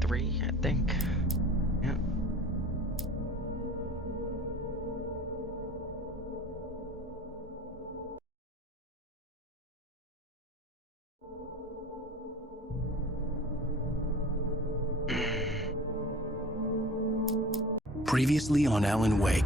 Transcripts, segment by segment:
3, I think. Yeah. Previously on Alan Wake,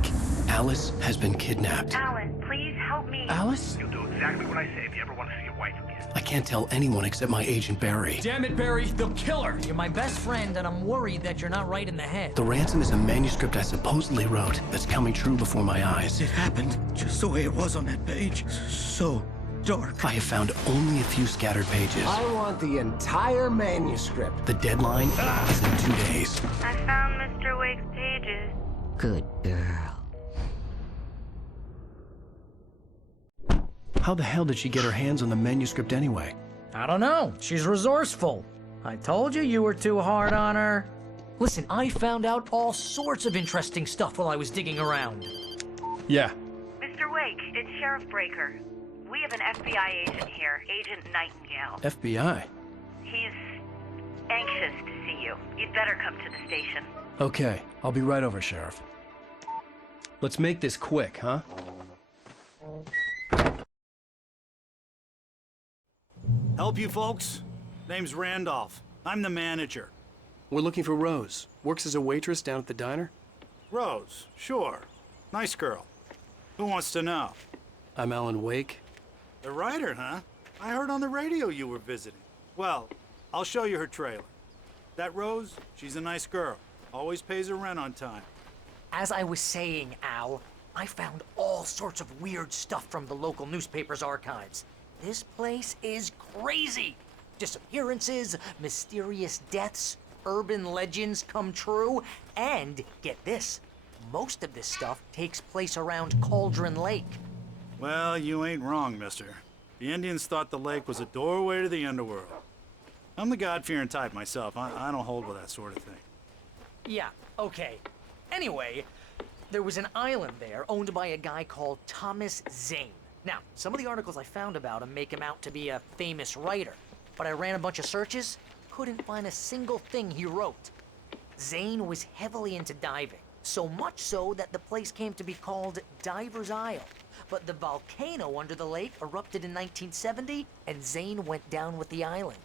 Alice has been kidnapped. Alan, please help me. Alice? You'll do exactly what I say if you ever want to see your wife again. I can't tell anyone except my agent Barry. Damn it, Barry, they'll kill her! You're my best friend, and I'm worried that you're not right in the head. The ransom is a manuscript I supposedly wrote that's coming true before my eyes. It happened just the way it was on that page. So dark. I have found only a few scattered pages. I want the entire manuscript. The deadline is in 2 days. I found Mr. Wake's pages. Good girl. How the hell did she get her hands on the manuscript anyway? I don't know. She's resourceful. I told you were too hard on her. Listen, I found out all sorts of interesting stuff while I was digging around. Yeah. Mr. Wake, it's Sheriff Breaker. We have an FBI agent here, Agent Nightingale. FBI? He's anxious to see you. You'd better come to the station. Okay, I'll be right over, Sheriff. Let's make this quick, huh? Help you folks? Name's Randolph. I'm the manager. We're looking for Rose. Works as a waitress down at the diner. Rose, sure. Nice girl. Who wants to know? I'm Alan Wake. The writer, huh? I heard on the radio you were visiting. Well, I'll show you her trailer. That Rose, she's a nice girl. Always pays her rent on time. As I was saying, Al, I found all sorts of weird stuff from the local newspaper's archives. This place is crazy. Disappearances, mysterious deaths, urban legends come true, and get this, most of this stuff takes place around Cauldron Lake. Well, you ain't wrong, mister. The Indians thought the lake was a doorway to the underworld. I'm the God-fearing type myself. I don't hold with that sort of thing. Yeah, okay. Anyway, there was an island there owned by a guy called Thomas Zane. Now, some of the articles I found about him make him out to be a famous writer, but I ran a bunch of searches, couldn't find a single thing he wrote. Zane was heavily into diving, so much so that the place came to be called Diver's Isle. But the volcano under the lake erupted in 1970, and Zane went down with the island.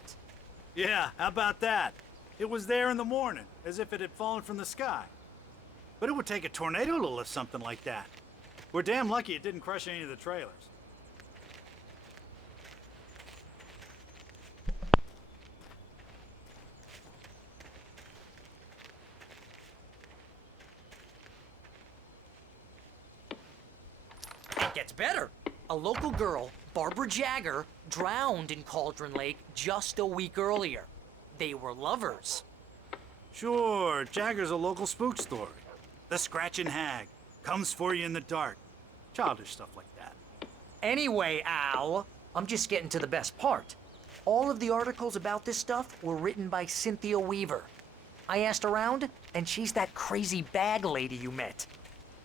Yeah, how about that? It was there in the morning, as if it had fallen from the sky. But it would take a tornado to lift something like that. We're damn lucky it didn't crush any of the trailers. It gets better. A local girl, Barbara Jagger, drowned in Cauldron Lake just a week earlier. They were lovers. Sure, Jagger's a local spook story. The Scratching Hag comes for you in the dark. Childish stuff like that. Anyway, Al, I'm just getting to the best part. All of the articles about this stuff were written by Cynthia Weaver. I asked around, and she's that crazy bag lady you met.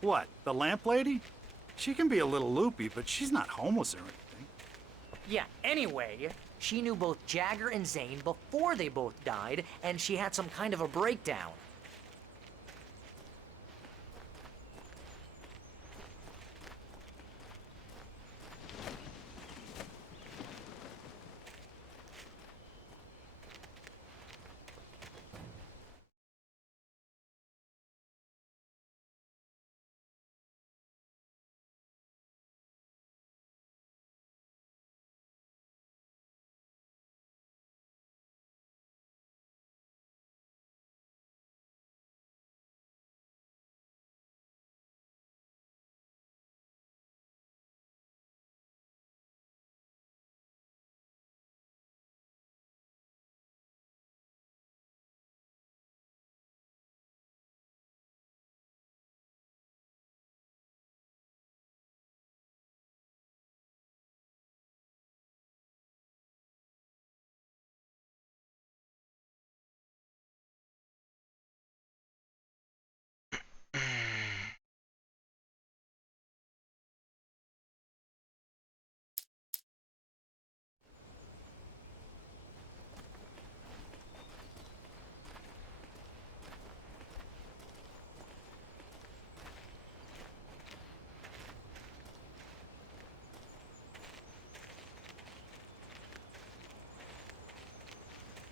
What, the lamp lady? She can be a little loopy, but she's not homeless or anything. Yeah, anyway, she knew both Jagger and Zane before they both died, and she had some kind of a breakdown.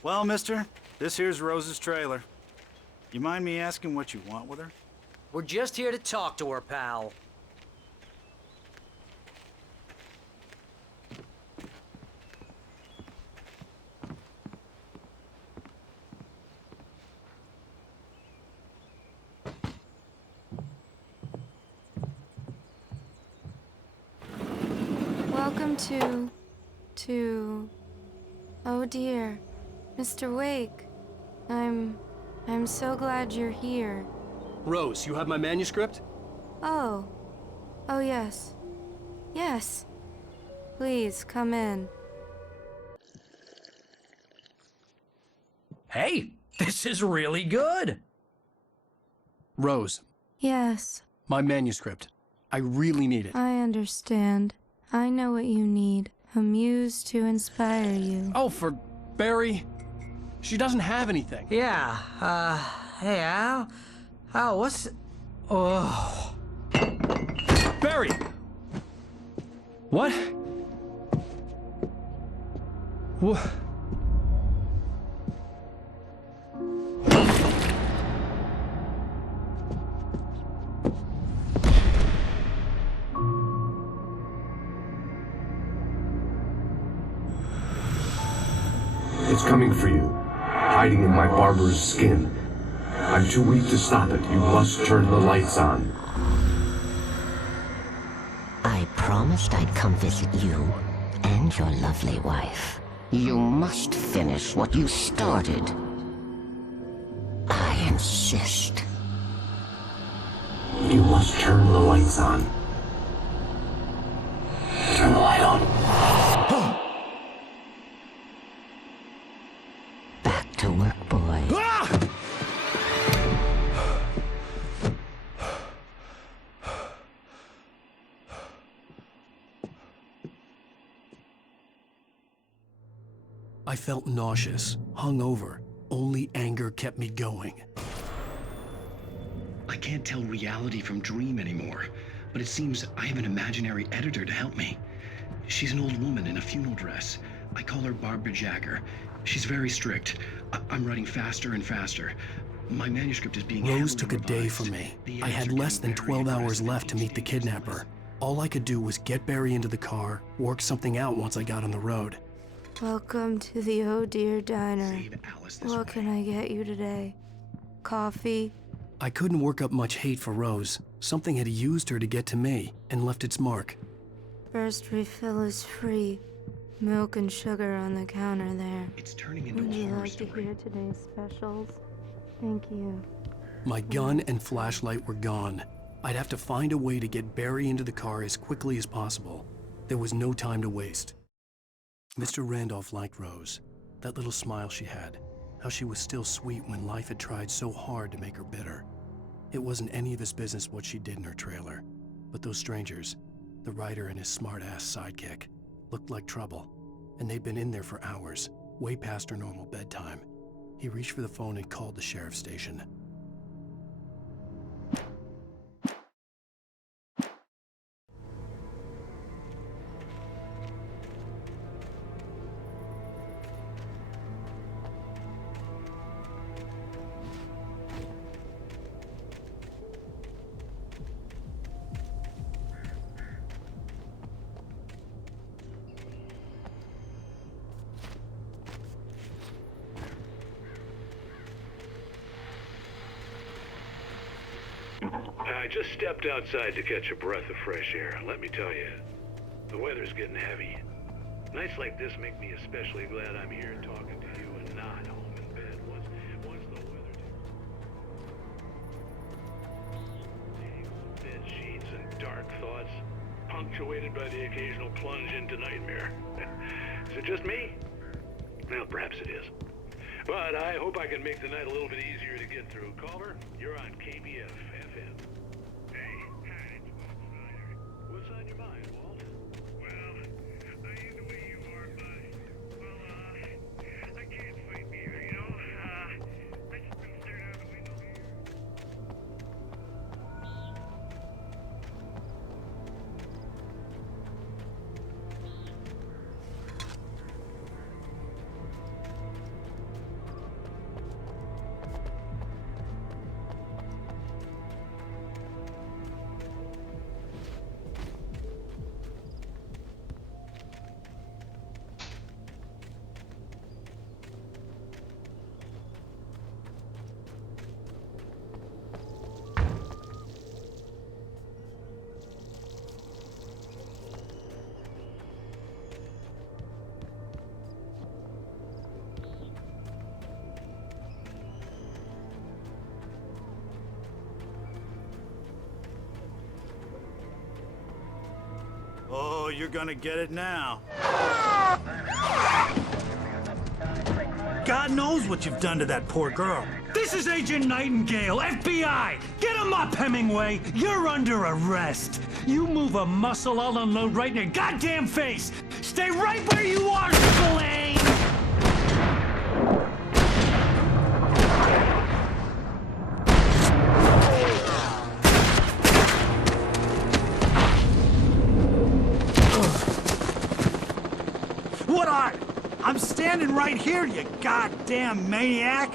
Well, mister, this here's Rose's trailer. You mind me asking what you want with her? We're just here to talk to her, pal. Welcome to... Oh dear, Mr. Wake. I'm so glad you're here. Rose, you have my manuscript? Oh. Oh yes. Yes. Please, come in. Hey, this is really good! Rose, Yes, my manuscript. I really need it. I understand. I know what you need. A muse to inspire you. Oh, for Barry. She doesn't have anything. Yeah, hey, Al, what's... Oh... Barry! What? What? It's coming for you, hiding in my barber's skin. I'm too weak to stop it. You must turn the lights on. I promised I'd come visit you and your lovely wife. You must finish what you started. I insist. You must turn the lights on. Turn the light on. Back to work, boy. I felt nauseous, hungover. Only anger kept me going. I can't tell reality from dream anymore, but it seems I have an imaginary editor to help me. She's an old woman in a funeral dress. I call her Barbara Jagger. She's very strict. I'm writing faster and faster. My manuscript is being Rose heavily took a day revised. from me. The I edits had are less getting than very 12 hours aggressive left to in meet the each stage of this. kidnapper. All I could do was get Barry into the car, work something out once I got on the road. Welcome to the Oh Dear Diner. Save Alice this What way. can I get you today? Coffee? I couldn't work up much hate for Rose. Something had used her to get to me and left its mark. First refill is free. Milk and sugar on the counter there. It's turning into Would a you horror like to story. hear today's specials? Thank you. My gun and flashlight were gone. I'd have to find a way to get Barry into the car as quickly as possible. There was no time to waste. Mr. Randolph liked Rose. That little smile she had. How she was still sweet when life had tried so hard to make her bitter. It wasn't any of his business what she did in her trailer. But those strangers, the writer and his smart-ass sidekick, looked like trouble. And they'd been in there for hours, way past her normal bedtime. He reached for the phone and called the sheriff's station. I just stepped outside to catch a breath of fresh air, and let me tell you, the weather's getting heavy. Nights like this make me especially glad I'm here talking to you and not home in bed. Once the weather dead sheets and dark thoughts, punctuated by the occasional plunge into nightmare. Is it just me? Well, perhaps it is. But I hope I can make the night a little bit easier to get through. Caller, you're on KBF FM. What's on your mind, Walt? Well, I ain't the way you are, bud. Well, I can't fight neither, you know? I just been staring out the window here. Oh, you're gonna get it now. God knows what you've done to that poor girl. This is Agent Nightingale, FBI! Get him up, Hemingway! You're under arrest! You move a muscle, I'll unload right in your goddamn face! Stay right where you are, Spillane! What are? I'm standing right here, you goddamn maniac!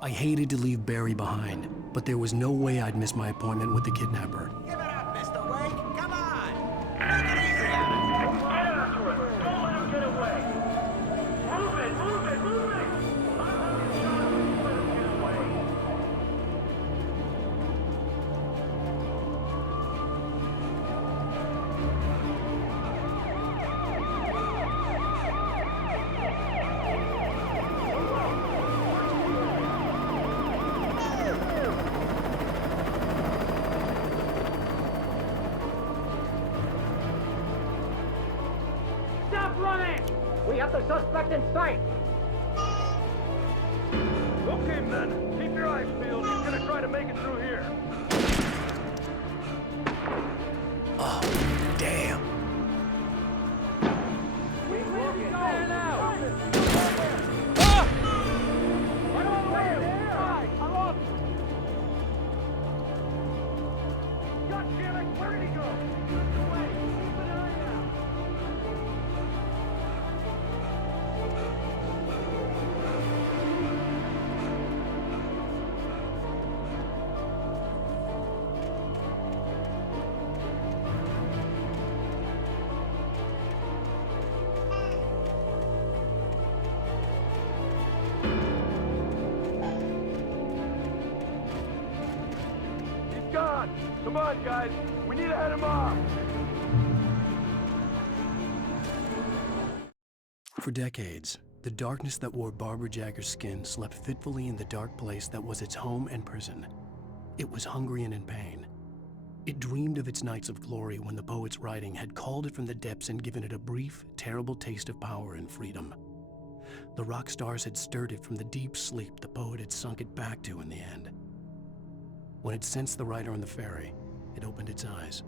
I hated to leave Barry behind, but there was no way I'd miss my appointment with the kidnapper. Give it up, Mr. Wake. Come on. Make it easy on us. Get after him. Don't let him get away. Move it, move it, move it. Let him get away. Stop running! We have the suspect in sight! Okay, men. Keep your eyes peeled. He's gonna try to make it through here. Oh, damn. God damn it! Where did he go? Wait, keep an eye out. He's gone. Come on, guys. We need to head him off. For decades, the darkness that wore Barbara Jagger's skin slept fitfully in the dark place that was its home and prison. It was hungry and in pain. It dreamed of its nights of glory when the poet's writing had called it from the depths and given it a brief, terrible taste of power and freedom. The rock stars had stirred it from the deep sleep the poet had sunk it back to in the end. When it sensed the writer on the ferry, it opened its eyes.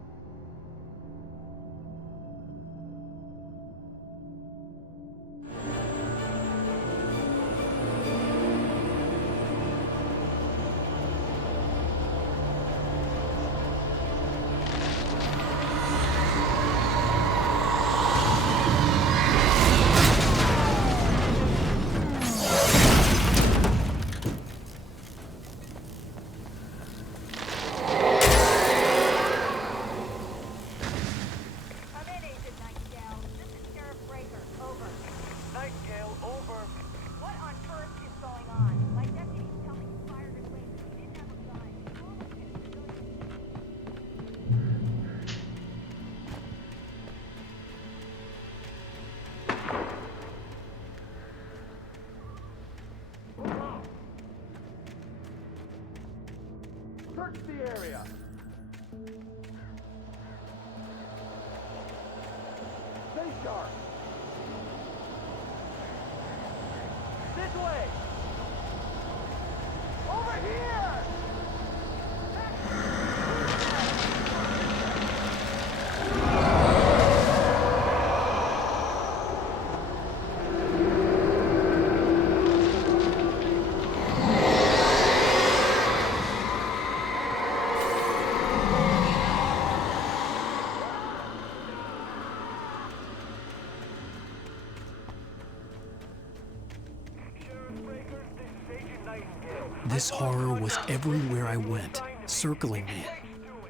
Search the area. Stay sharp. This way. Over here. This horror was everywhere I went, circling me.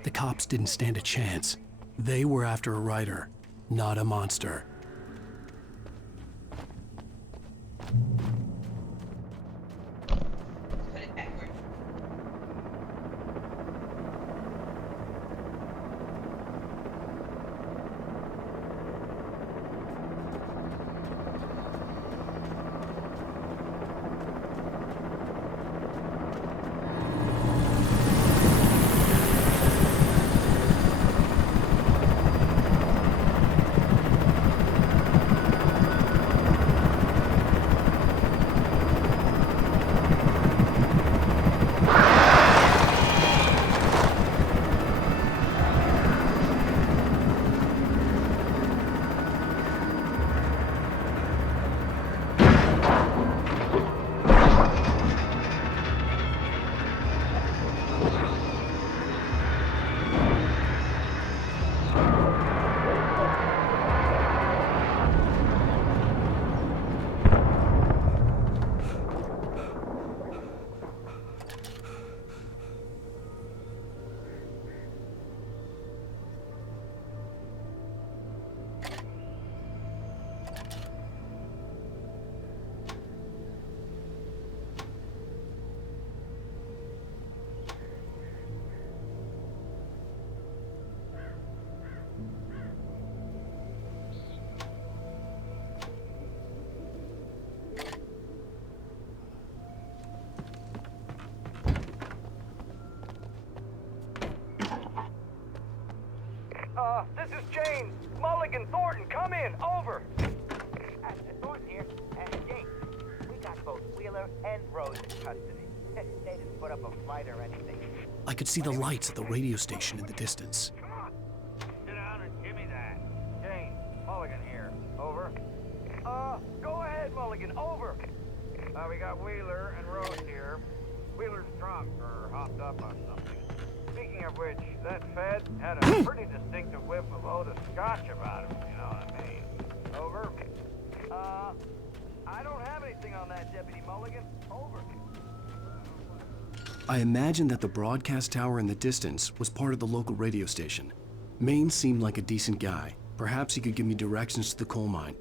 The cops didn't stand a chance. They were after a writer, not a monster. Mulligan, over! Thornton here. Jake, we got both Wheeler and Rose in custody. They didn't put up a fight or anything. I could see the lights at the radio station in the distance. Sit down and give me that. Jane, Mulligan here. Over. Go ahead, Mulligan. Over. We got Wheeler and Rose here. Wheeler's drunk or hopped up on something. Speaking of which, that Fed had a pretty distinctive whiff of Otis Scotch about him, you know what I mean? Over. I don't have anything on that, Deputy Mulligan. Over. I imagined that the broadcast tower in the distance was part of the local radio station. Maine seemed like a decent guy. Perhaps he could give me directions to the coal mine.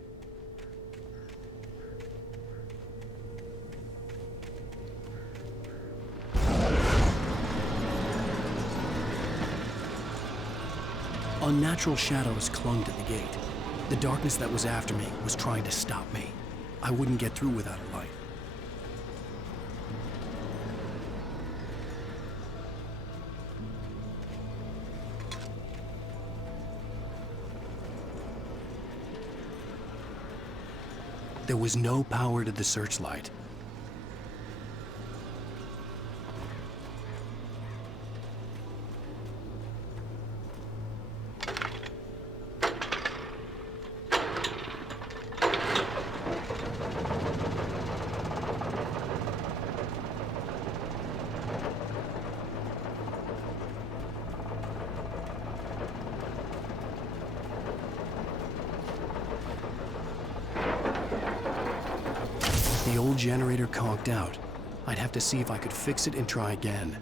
Unnatural shadows clung to the gate. The darkness that was after me was trying to stop me. I wouldn't get through without a light. There was no power to the searchlight. The old generator conked out. I'd have to see if I could fix it and try again.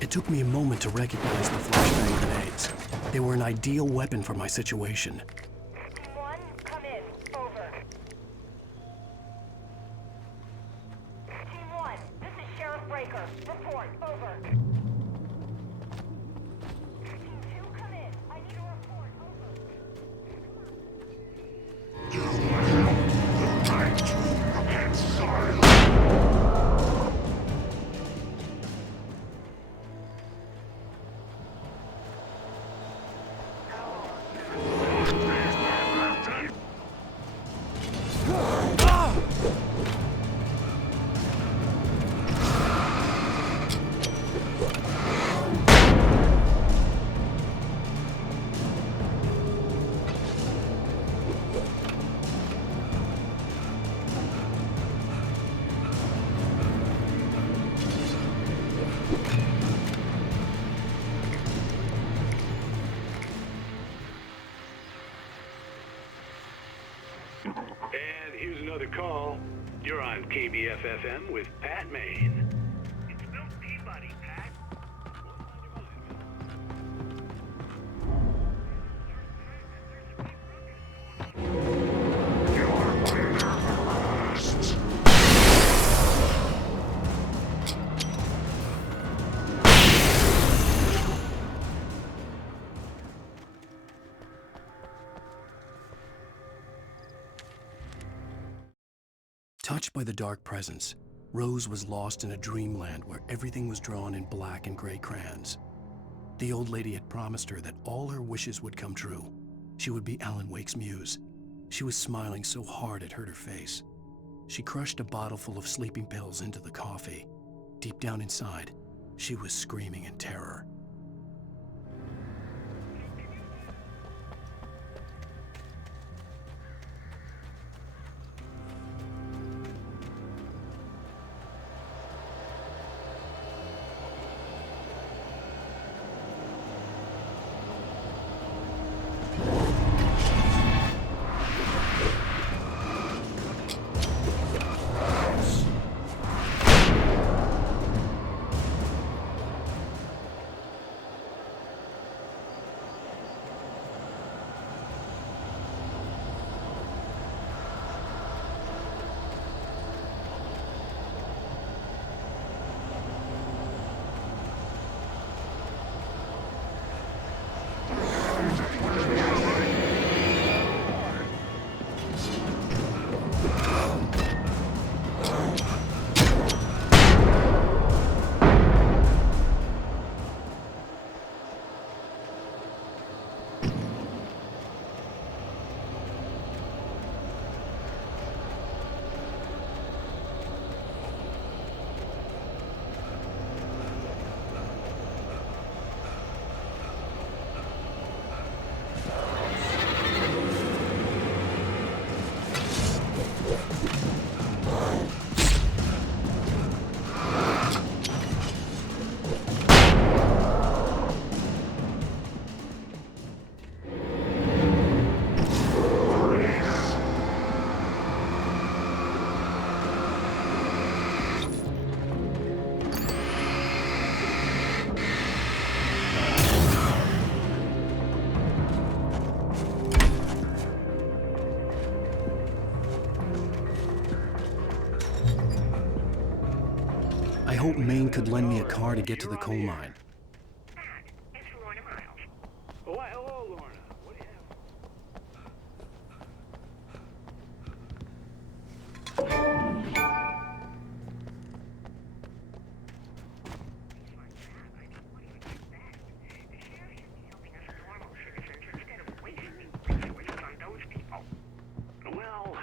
It took me a moment to recognize the flashbang grenades. They were an ideal weapon for my situation. Team 1, come in. Over. Team 1, this is Sheriff Breaker. Report. Over. Team 2, come in. I need a report. Over. And here's another call. You're on KBF-FM with Pat Maine. It's Bill Peabody, Pat. Touched by the dark presence, Rose was lost in a dreamland where everything was drawn in black and gray crayons. The old lady had promised her that all her wishes would come true. She would be Alan Wake's muse. She was smiling so hard it hurt her face. She crushed a bottle full of sleeping pills into the coffee. Deep down inside, she was screaming in terror. I hoped Maine could lend me a car to get to the coal mine. It's Lorna Miles. Oh, why, hello, Lorna. What do you have? Well,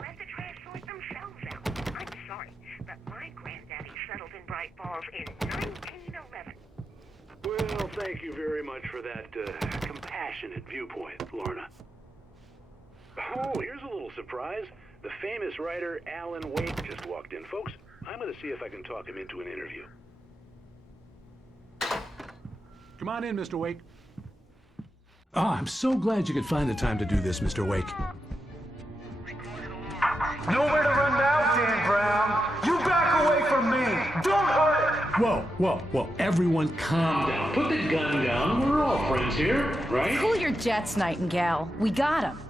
let the trash sort themselves out. I'm sorry, but my granddaddy settled in Bright Falls in 1911. Well, thank you very much for that compassionate viewpoint, Lorna. Oh, here's a little surprise. The famous writer Alan Wake just walked in. Folks, I'm going to see if I can talk him into an interview. Come on in, Mr. Wake. Oh, I'm so glad you could find the time to do this, Mr. Wake. Nowhere to run now, Dan Brown. You back away from me. Don't hurt it. Whoa. Everyone calm down. Put the gun down. We're all friends here, right? Cool your jets, Nightingale. We got him.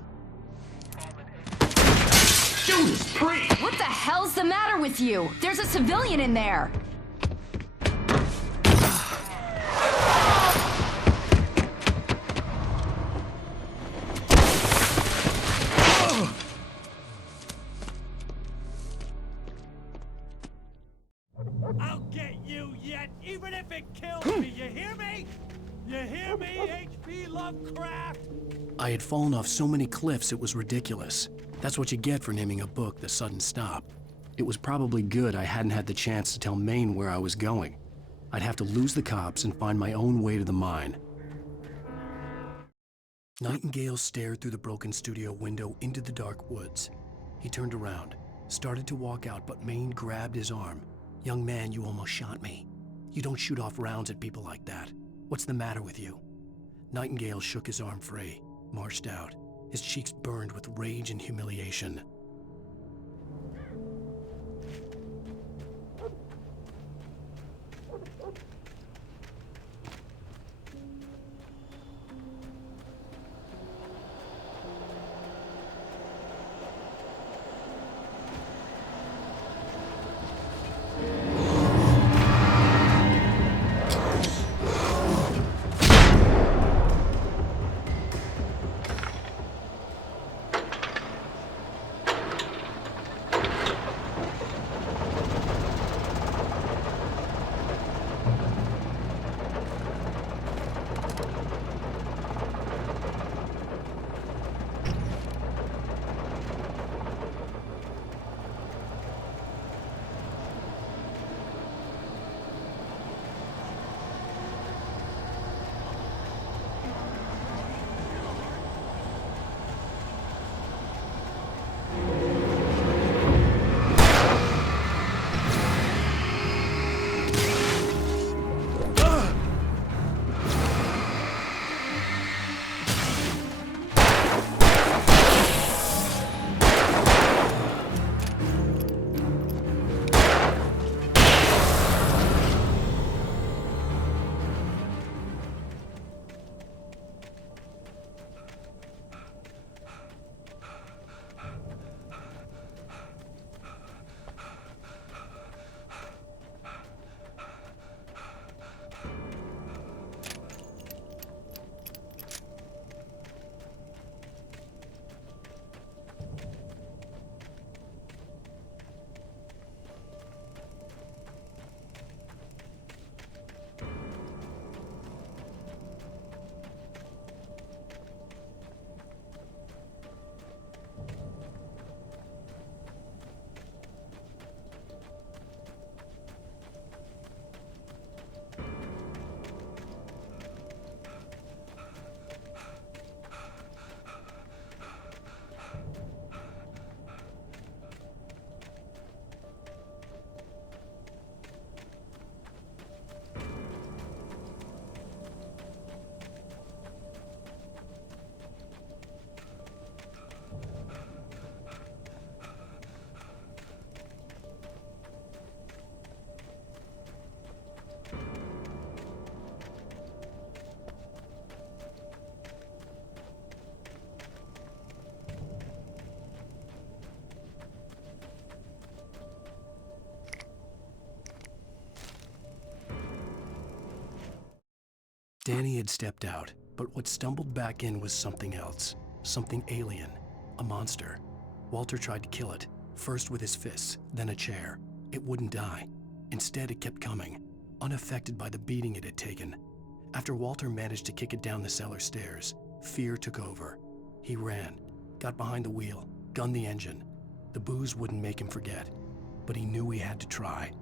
Judas Priest! What the hell's the matter with you? There's a civilian in there. I'll get you yet, even if it kills me. You hear me? You hear me, H.P. Lovecraft? I had fallen off so many cliffs it was ridiculous. That's what you get for naming a book The Sudden Stop. It was probably good I hadn't had the chance to tell Maine where I was going. I'd have to lose the cops and find my own way to the mine. Nightingale stared through the broken studio window into the dark woods. He turned around, started to walk out, but Maine grabbed his arm. "Young man, you almost shot me. You don't shoot off rounds at people like that. What's the matter with you?" Nightingale shook his arm free, marched out. His cheeks burned with rage and humiliation. Danny had stepped out, but what stumbled back in was something else. Something alien. A monster. Walter tried to kill it, first with his fists, then a chair. It wouldn't die. Instead, it kept coming, unaffected by the beating it had taken. After Walter managed to kick it down the cellar stairs, fear took over. He ran, got behind the wheel, gunned the engine. The booze wouldn't make him forget, but he knew he had to try.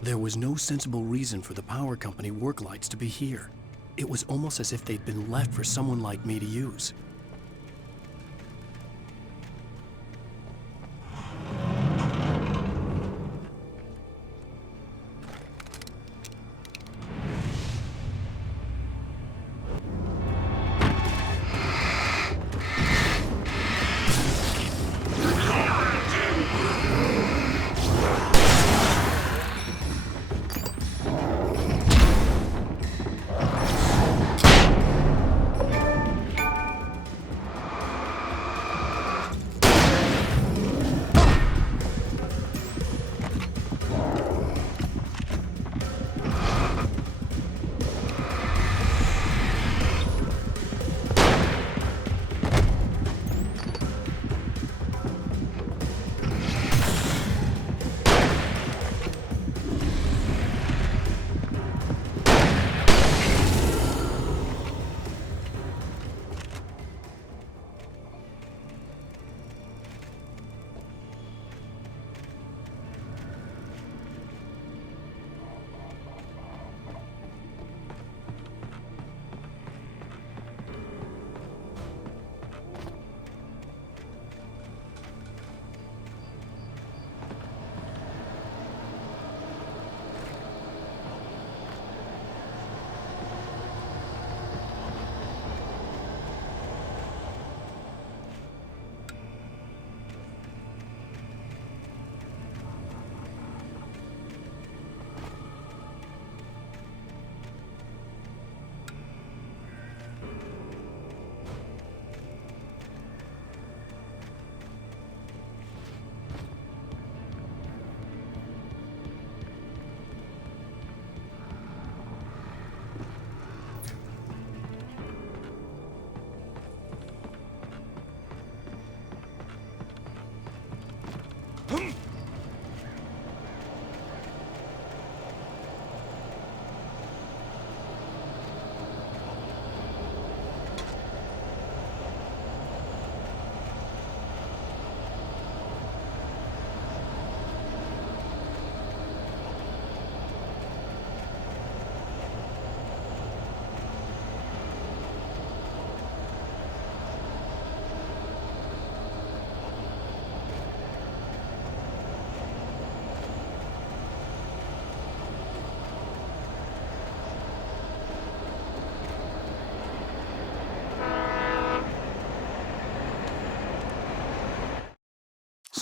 There was no sensible reason for the power company work lights to be here. It was almost as if they'd been left for someone like me to use.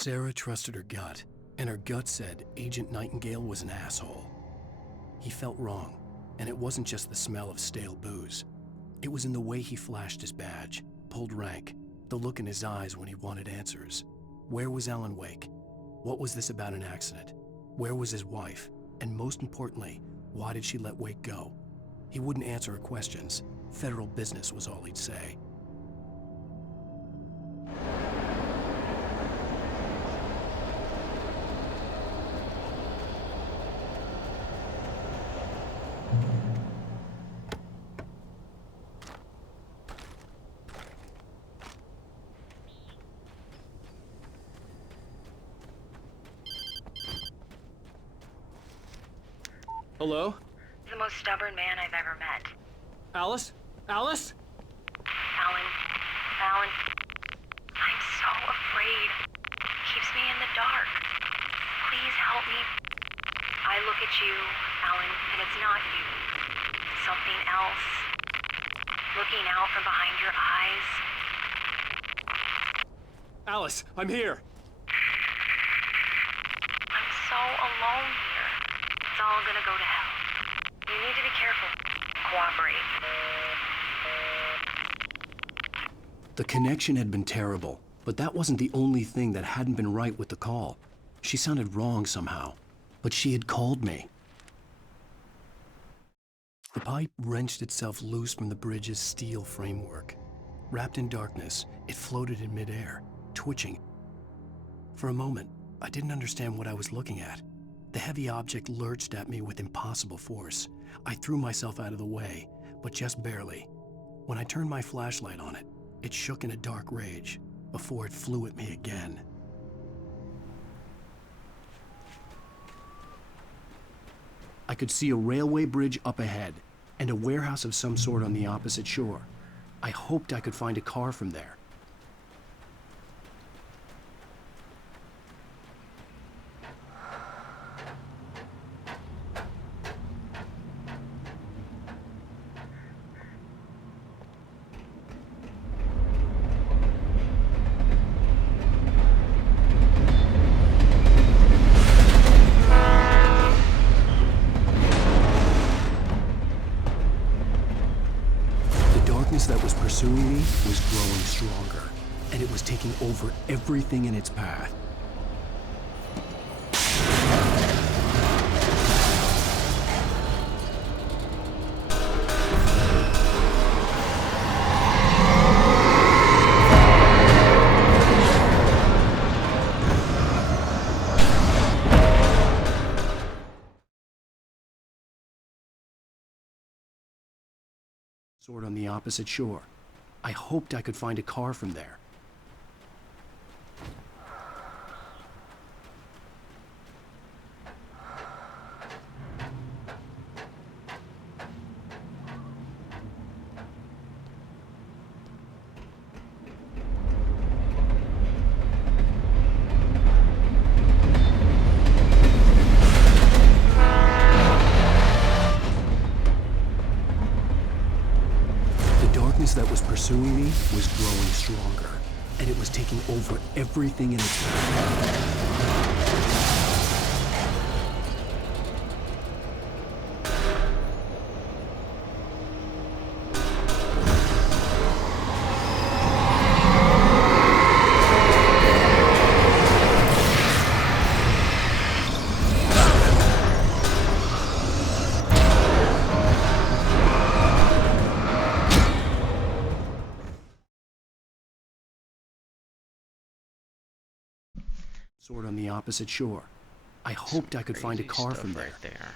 Sarah trusted her gut, and her gut said Agent Nightingale was an asshole. He felt wrong, and it wasn't just the smell of stale booze. It was in the way he flashed his badge, pulled rank, the look in his eyes when he wanted answers. Where was Alan Wake? What was this about an accident? Where was his wife? And most importantly, why did she let Wake go? He wouldn't answer her questions. Federal business was all he'd say. Hello? The most stubborn man I've ever met. Alice? Alice? Alan, I'm so afraid. Keeps me in the dark. Please help me. I look at you, Alan, and it's not you. Something else. Looking out from behind your eyes. Alice, I'm here. I'm so alone here. It's all gonna go to hell. You need to be careful. Cooperate. The connection had been terrible, but that wasn't the only thing that hadn't been right with the call. She sounded wrong somehow, but she had called me. The pipe wrenched itself loose from the bridge's steel framework. Wrapped in darkness, it floated in midair, twitching. For a moment, I didn't understand what I was looking at. The heavy object lurched at me with impossible force. I threw myself out of the way, but just barely. When I turned my flashlight on it, it shook in a dark rage before it flew at me again. I could see a railway bridge up ahead, and a warehouse of some sort on the opposite shore. I hoped I could find a car from there. That was pursuing me was growing stronger, and it was taking over everything in its path. Sort on the opposite shore. I hoped I could find a car from there. That was pursuing me was growing stronger, and it was taking over everything in its path. Sort on the opposite shore. I hoped I could find a car from there. Right there.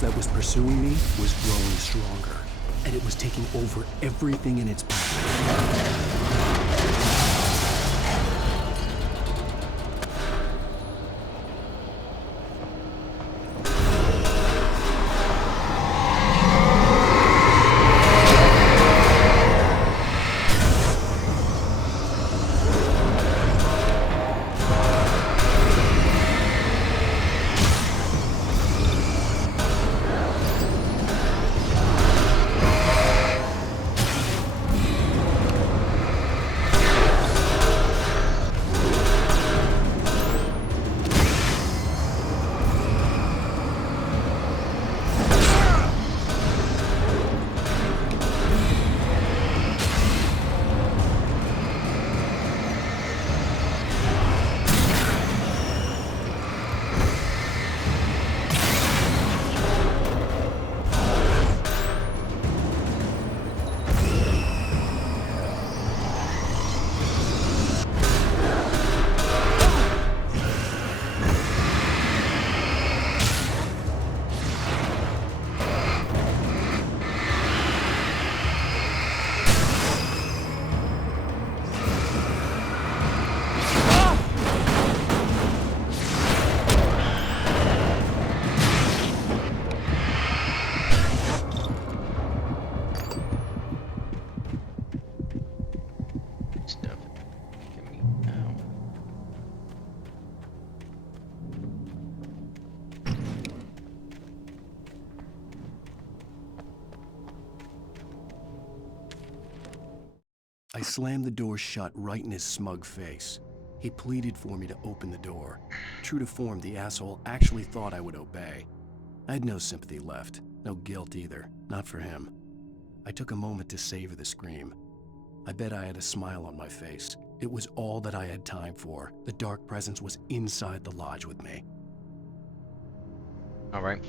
That was pursuing me was growing stronger, and it was taking over everything in its path. I slammed the door shut right in his smug face. He pleaded for me to open the door. True to form, the asshole actually thought I would obey. I had no sympathy left, no guilt either, not for him. I took a moment to savor the scream. I bet I had a smile on my face. It was all that I had time for. The dark presence was inside the lodge with me. All right.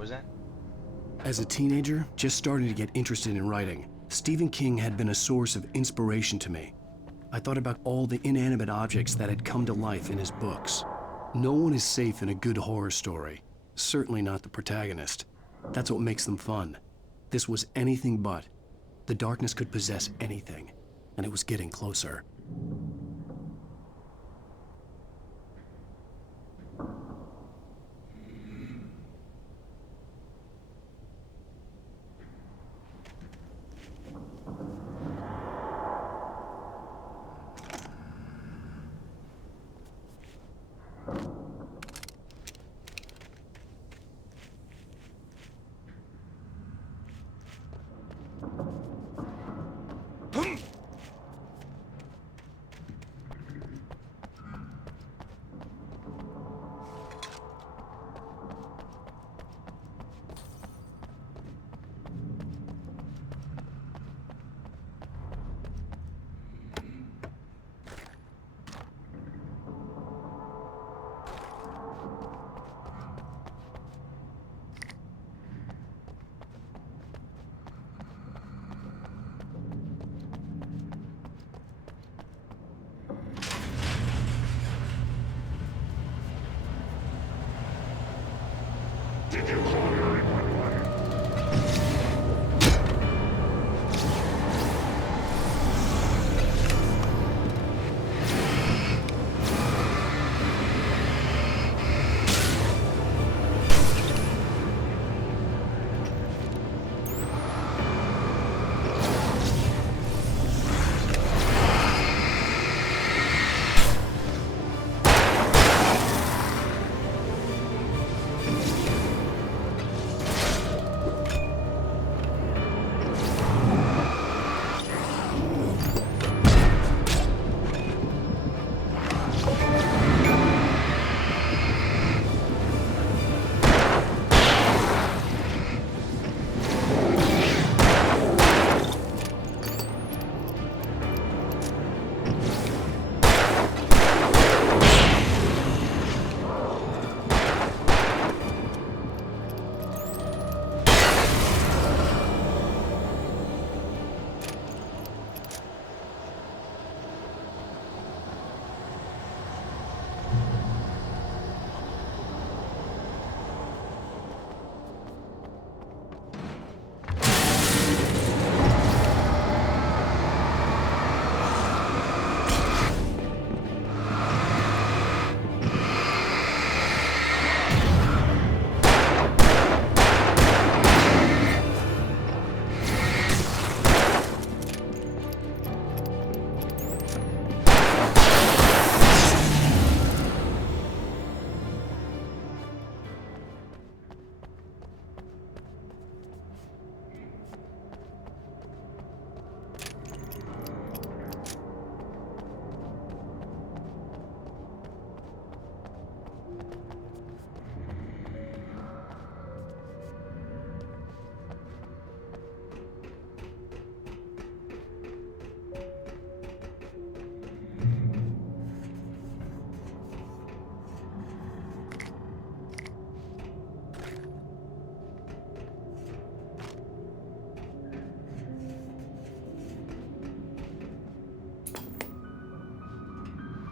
What was that? As a teenager, just starting to get interested in writing, Stephen King had been a source of inspiration to me. I thought about all the inanimate objects that had come to life in his books. No one is safe in a good horror story, certainly not the protagonist. That's what makes them fun. This was anything but. The darkness could possess anything, and it was getting closer.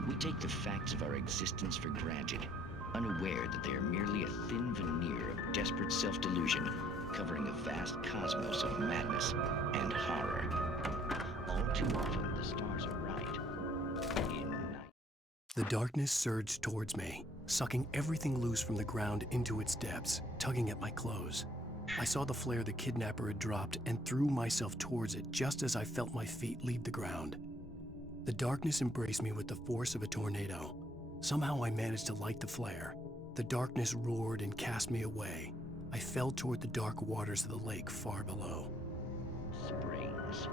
We take the facts of our existence for granted, unaware that they are merely a thin veneer of desperate self-delusion, covering a vast cosmos of madness and horror. All too often, the stars are right. In night. The darkness surged towards me, sucking everything loose from the ground into its depths, tugging at my clothes. I saw the flare the kidnapper had dropped and threw myself towards it just as I felt my feet leave the ground. The darkness embraced me with the force of a tornado. Somehow I managed to light the flare. The darkness roared and cast me away. I fell toward the dark waters of the lake far below. Springs.